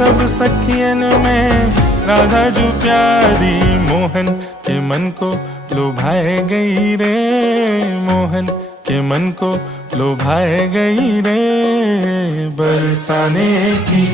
सब सखियन में राधा जो प्यारी, मोहन के मन को लुभाए गई रे, मोहन के मन को लुभाए गई रे। बरसाने की